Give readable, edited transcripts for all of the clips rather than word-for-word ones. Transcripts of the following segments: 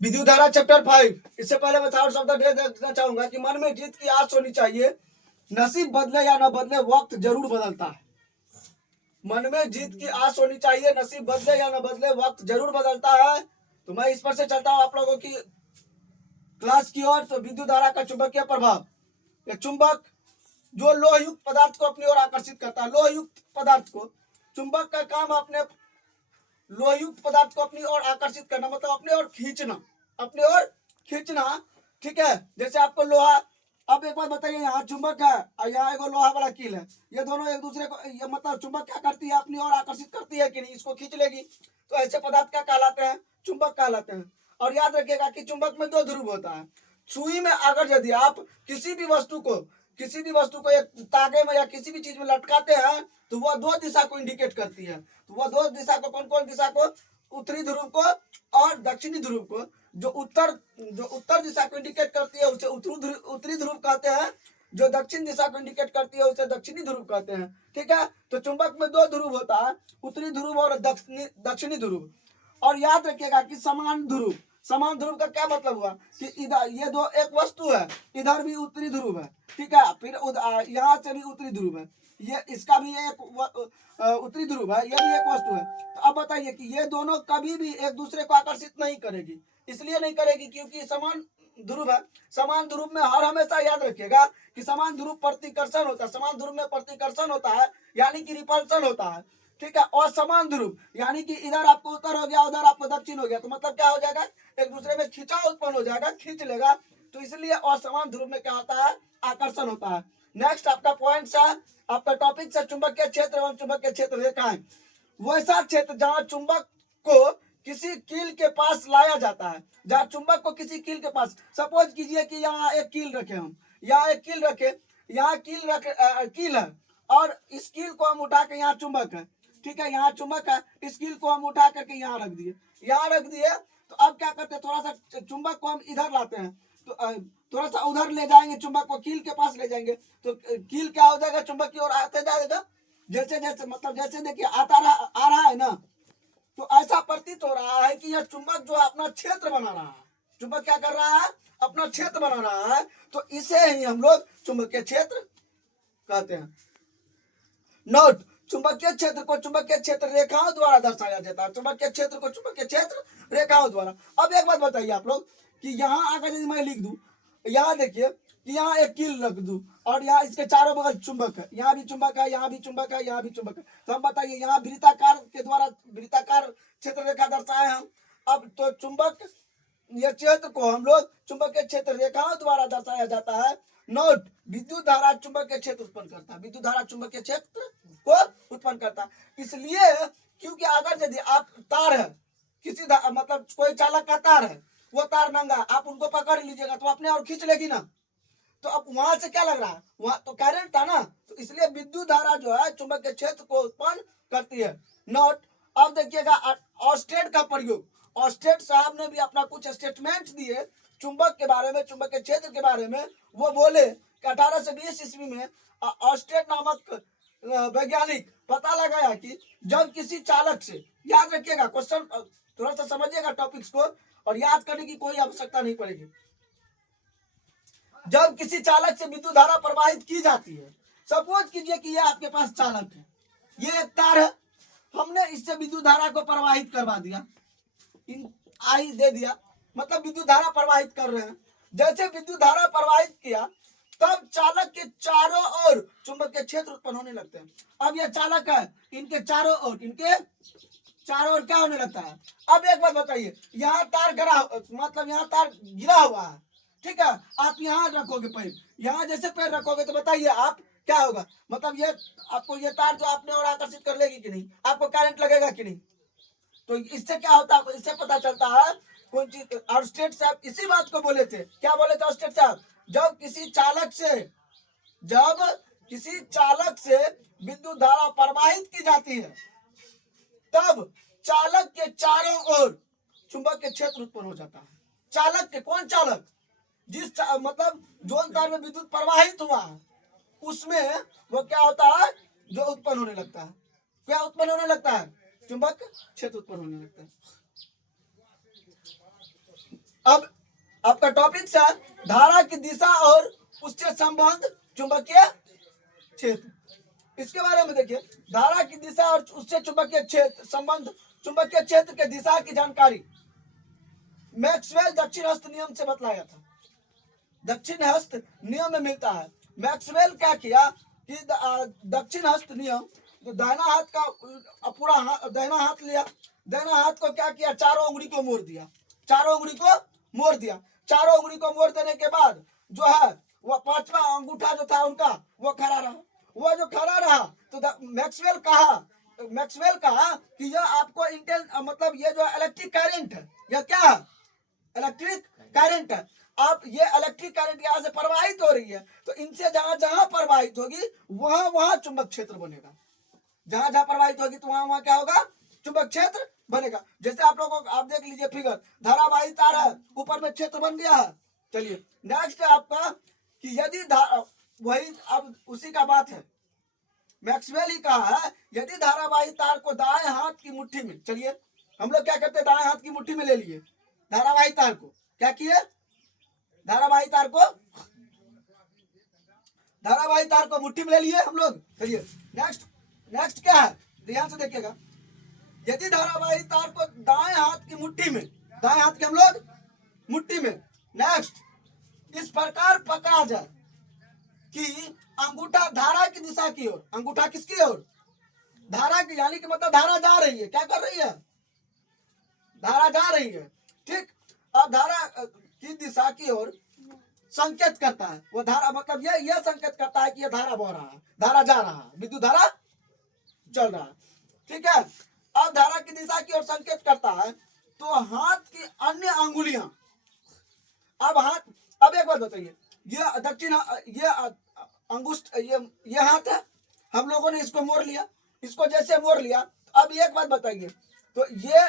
विद्युत धारा चैप्टर 5। इससे पहले मैं थोड़ा शब्द देखना चाहूंगा कि मन में जीत की आस होनी चाहिए, नसीब बदले या न बदले वक्त जरूर बदलता है। मन में जीत की आस होनी चाहिए, नसीब बदले या न बदले वक्त जरूर बदलता है। तो मैं इस पर से चलता हूं आप लोगों की क्लास की ओर। तो विद्युत धारा का चुंबकीय प्रभाव, एक चुंबक जो लोहयुक्त पदार्थ को अपनी ओर आकर्षित करता है, लोहयुक्त पदार्थ को, चुंबक का काम अपने लोहयुक्त पदार्थ को अपनी ओर आकर्षित करना, मतलब अपनी ओर खींचना, अपनी ओर खींचना। ठीक है, जैसे आपको लोहा, अब एक बात बताइए, यहाँ चुंबक है और यहाँ एक लोहा वाला कील है, ये दोनों एक दूसरे को, ये मतलब चुंबक क्या करती है, अपनी ओर आकर्षित करती है कि नहीं, इसको खींच लेगी। तो ऐसे पदार्थ क्या कहलाते हैं, चुंबक कहलाते हैं। और याद रखिएगा कि चुंबक में दो ध्रुव होता है। सुई में अगर यदि आप किसी भी वस्तु को एक तागे में या किसी भी चीज में लटकाते हैं तो वह दो दिशा को इंडिकेट करती है। तो वह दो दिशा को, कौन कौन दिशा को, उत्तरी ध्रुव को और दक्षिणी ध्रुव को। जो उत्तर दिशा को इंडिकेट करती है उसे उत्तरी ध्रुव कहते हैं, जो दक्षिण दिशा को इंडिकेट करती है उसे दक्षिणी ध्रुव कहते हैं। ठीक है, तो चुंबक में दो ध्रुव होता है, उत्तरी ध्रुव और दक्षिणी ध्रुव। और याद रखिएगा कि समान ध्रुव का क्या मतलब हुआ कि इधर ये दो एक वस्तु है, इधर भी उत्तरी ध्रुव है, ठीक है, फिर यहाँ से भी उत्तरी ध्रुव है, ये इसका भी एक उत्तरी ध्रुव है, ये भी एक वस्तु है। तो अब बताइए कि ये दोनों कभी भी एक दूसरे को आकर्षित नहीं करेगी। इसलिए नहीं करेगी क्योंकि समान ध्रुव है। समान ध्रुव में हर हमेशा याद रखिएगा कि समान ध्रुव प्रतिकर्षण होता है, समान ध्रुव में प्रतिकर्षण होता है यानी कि रिपल्सन होता है। ठीक है, और समान ध्रुव यानी कि इधर आपको उत्तर हो गया, उधर आपको दक्षिण हो गया, तो मतलब क्या हो जाएगा, एक दूसरे में खिंचाव उत्पन्न हो जाएगा, खींच लेगा। तो इसलिए असमान ध्रुव में क्या होता है, आकर्षण होता है। नेक्स्ट आपका पॉइंट है, आपका टॉपिक है चुंबकीय क्षेत्र एवं चुंबकीय क्षेत्र रेखाएं। वैसा क्षेत्र जहां चुंबक को किसी कील के पास लाया जाता है, जहां चुंबक को किसी कील के पास, सपोज कीजिए कि यहाँ एक कील रखे, हम यहाँ एक कील रखे, यहाँ कील है और इस कील को हम उठा के, यहाँ चुंबक है, ठीक है, यहाँ चुंबक है, इस कील को हम उठा करके यहाँ रख दिए, यहाँ रख दिए। तो अब क्या करते हैं, थोड़ा सा चुंबक को हम इधर लाते हैं, तो थोड़ा सा उधर ले जाएंगे, चुंबक को कील के पास ले जाएंगे, तो कील क्या हो जाएगा, चुंबक की ओर आते जाएगा। जैसे जैसे मतलब जैसे देखिए आ रहा है ना, तो ऐसा प्रतीत हो रहा है कि यह चुंबक जो है अपना क्षेत्र बना रहा है। चुंबक क्या कर रहा है, अपना क्षेत्र बना रहा है। तो इसे ही हम लोग चुंबकीय क्षेत्र कहते हैं। नोट, चुंबकीय क्षेत्र को चुंबकीय क्षेत्र रेखाओं द्वारा दर्शाया जाता है, चुंबकीय क्षेत्र को चुंबकीय क्षेत्र रेखाओं द्वारा। अब एक बात बताइए आप लोग कि यहाँ अगर यदि मैं लिख दूं, यहाँ देखिए कि यहाँ एक कील रख दूं और यहाँ इसके चारों बगल चुंबक है, यहाँ भी चुंबक है, यहाँ भी चुंबक है, यहाँ भी चुंबक है, तो हम बताइए यहाँ वृत्ताकार के द्वारा वृत्ताकार क्षेत्र रेखा दर्शाए हम। अब तो चुंबक, यह क्षेत्र को हम लोग चुंबकीय क्षेत्र रेखाओं द्वारा दर्शाया जाता है। नोट, विद्युत धारा चुंबकीय क्षेत्र उत्पन्न करता है, विद्युत धारा चुंबकीय क्षेत्र को उत्पन्न करता है। इसलिए क्योंकि अगर यदि आप तार है, किसी मतलब कोई चालक का तार है, वो तार नंगा, आप उनको पकड़ लीजिएगा तो अपने और खींच लेगी ना। तो अब वहां से क्या लग रहा है, वहां तो करंट था ना, तो इसलिए विद्युत धारा जो है चुंबकीय क्षेत्र को उत्पन्न करती है। नोट, अब देखिएगा ऑस्टेट का प्रयोग, ऑस्टेट साहब ने भी अपना कुछ स्टेटमेंट दिए चुंबक के बारे में, चुंबकीय क्षेत्र के बारे में। वो बोले कि 1820 ईस्वी में ऑस्टेट नामक वैज्ञानिक पता लगाया कि जब किसी चालक से, याद रखिएगा क्वेश्चन, थोड़ा सा समझिएगा टॉपिक्स को और याद करने की कोई आवश्यकता नहीं पड़ेगी। जब किसी चालक से विद्युत धारा प्रवाहित की जाती है, सपोज कीजिए कि यह आपके पास चालक है, ये एक तार है, हमने इससे विद्युत धारा को प्रवाहित करवा दिया, आई दे दिया, मतलब विद्युत धारा प्रवाहित कर रहे हैं। जैसे विद्युत धारा प्रवाहित किया तब चालक के चारों ओर चुंबकीय क्षेत्र उत्पन्न होने लगते हैं। अब यह चालक है, इनके चारों ओर क्या होने लगता है। अब एक बात बताइए, यहाँ तार गिरा, मतलब यहाँ तार गिरा हुआ है, ठीक है, आप यहाँ रखोगे पैर, यहाँ जैसे पैर रखोगे तो बताइए आप क्या होगा, मतलब ये आपको ये तार जो आपने और आकर्षित कर लेगी कि नहीं, आपको करंट लगेगा कि नहीं। तो इससे क्या होता है, इससे पता चलता है कौन चीज। और स्टेट साहब इसी बात को बोले थे, क्या बोले थे स्टेट साहब, जब किसी चालक से विद्युत धारा प्रवाहित की जाती है तब चालक के चारों ओर चुंबकीय क्षेत्र उत्पन्न हो जाता है। चालक के, कौन चालक, मतलब जो तार में विद्युत प्रवाहित हुआ है उसमें वो क्या होता है, जो उत्पन्न होने लगता है, क्या उत्पन्न होने लगता है, चुंबक क्षेत्र उत्पन्न होने लगता है। नेक्स्ट है धारा की दिशा और उससे संबंध चुंबकीय क्षेत्र। इसके बारे में देखिए, धारा की दिशा और उससे चुंबकीय क्षेत्र संबंध, चुंबकीय क्षेत्र के दिशा की जानकारी मैक्सवेल दक्षिण हस्त नियम से बतलाया था। दक्षिण हस्त नियम में मिलता है। मैक्सवेल क्या किया कि दक्षिण हस्त नियम, जो दाहिना हाथ का पूरा दाहिना हाथ लिया, दाहिना हाथ को क्या किया, चारों उंगली को मोड़ दिया, चारों उंगली को मोड़ दिया। चारों उंगली को मोड़ देने के बाद जो है वह पांचवा अंगूठा जो था उनका वो खड़ा रहा। वह जो खड़ा रहा तो मैक्सवेल कहा कि यह आपको मतलब ये जो इलेक्ट्रिक करंट है, यह क्या है, इलेक्ट्रिक करंट है। अब ये इलेक्ट्रिक करंट यहाँ से प्रवाहित हो रही है, तो इनसे जहां जहां प्रवाहित होगी वहां वहां चुंबक क्षेत्र बनेगा। जहां जहां प्रवाहित होगी तो वहां वहां क्या होगा, चुंबक क्षेत्र बनेगा। जैसे आप लोगों को, आप देख लीजिए फिगर, धारावाही तार है, ऊपर में क्षेत्र बन गया है। चलिए नेक्स्ट है आपका कि यदि वही अब उसी का बात है, मैक्सवेल ही कहा है यदि धारावाही तार को दाएं हाथ की मुट्ठी में, चलिए हम लोग क्या करते हैं, दाएं हाथ की मुट्ठी में ले लिए धारावाही तार को, क्या किए, धारावाही तार को मुट्ठी में ले लिए हम लोग। चलिए नेक्स्ट क्या है, ध्यान से देखिएगा, यदि धारावाही तार को दाएं हाथ की मुट्ठी में, दाएं हाथ के हम लोग मुट्ठी में, नेक्स्ट इस प्रकार पकड़ा जाए कि अंगूठा धारा की दिशा की ओर, अंगूठा किसकी ओर, धारा की, यानी कि मतलब धारा जा रही है, क्या कर रही है, धारा जा रही है, ठीक। अब धारा की दिशा की ओर संकेत करता है, वो धारा मतलब यह संकेत करता है कि यह धारा बह रहा है, धारा जा रहा है, विद्युत धारा चल रहा है, ठीक है। अब धारा की दिशा की ओर संकेत करता है तो हाथ की अन्य अंगुलियां, अब एक बात बताइए, ये दक्षिण, ये अंगुष्ठ, ये हाथ है, हम लोगों ने इसको मोड़ लिया, इसको जैसे मोड़ लिया, अब एक बात बताइए, तो ये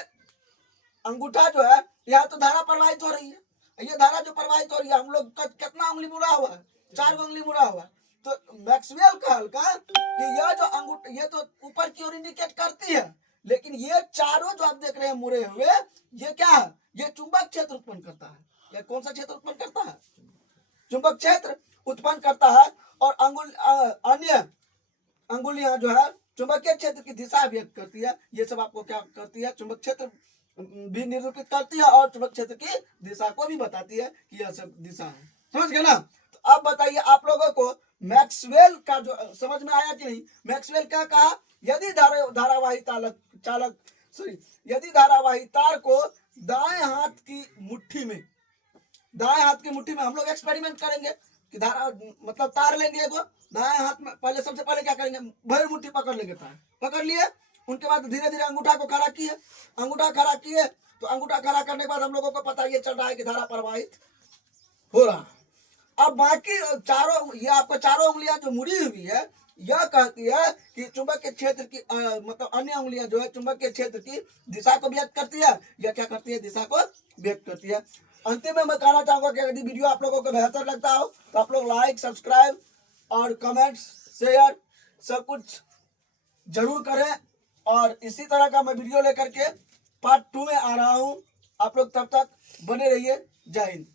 अंगूठा जो है, यहाँ तो धारा प्रवाहित हो रही है, ये धारा जो प्रवाहित हो रही है, हम लोग का कितना उंगली मुड़ा हुआ है, 4 उंगली मुड़ा हुआ है। तो मैक्सवेल का हल्का कि यह जो अंगूठा, ये तो ऊपर की ओर इंडिकेट करती है, लेकिन ये चारों जो आप देख रहे हैं मुड़े हुए, ये क्या है, ये चुंबक क्षेत्र उत्पन्न करता है। यह कौन सा क्षेत्र उत्पन्न करता है, चुंबक क्षेत्र उत्पन्न करता है। और अन्य अंगुलियां जो है चुंबकीय क्षेत्र की दिशा व्यक्त करती है। ये सब आपको क्या करती है, चुंबक क्षेत्र भी निरूपित करती है और चुंबक क्षेत्र की दिशा को भी बताती है कि यह सब दिशा है। समझ गए ना। तो अब बताइए आप लोगों को मैक्सवेल का जो समझ में आया कि नहीं। मैक्सवेल क्या कहा, यदि यदि धारावाही तार को दाएं हाथ की मुट्ठी में, दाएं हाथ की मुट्ठी में हम लोग एक्सपेरिमेंट करेंगे कि धारा मतलब तार लेंगे एगो दाएं हाथ में, पहले सबसे पहले क्या करेंगे, भर मुट्ठी पकड़ लेंगे, तार पकड़ लिए, उनके बाद धीरे धीरे अंगूठा को खड़ा किए, अंगूठा खड़ा किए, तो अंगूठा खड़ा करने के बाद हम लोगों को पता ये चल रहा है कि धारा प्रवाहित हो रहा है। अब बाकी चारों, ये आपको चारों उंगलियां जो मुड़ी हुई है, यह कहती है कि चुंबकीय क्षेत्र की मतलब अन्य उंगलियां जो है चुंबकीय क्षेत्र की दिशा को व्यक्त करती है, यह क्या करती है, दिशा को व्यक्त करती है। अंतिम में मैं कहना चाहूंगा कि यदि वीडियो आप लोगों को बेहतर लगता हो तो आप लोग लाइक, सब्सक्राइब और कमेंट्स, शेयर सब कुछ जरूर करें। और इसी तरह का मैं वीडियो लेकर के पार्ट 2 में आ रहा हूं। आप लोग तब तक बने रहिए। जय हिंद।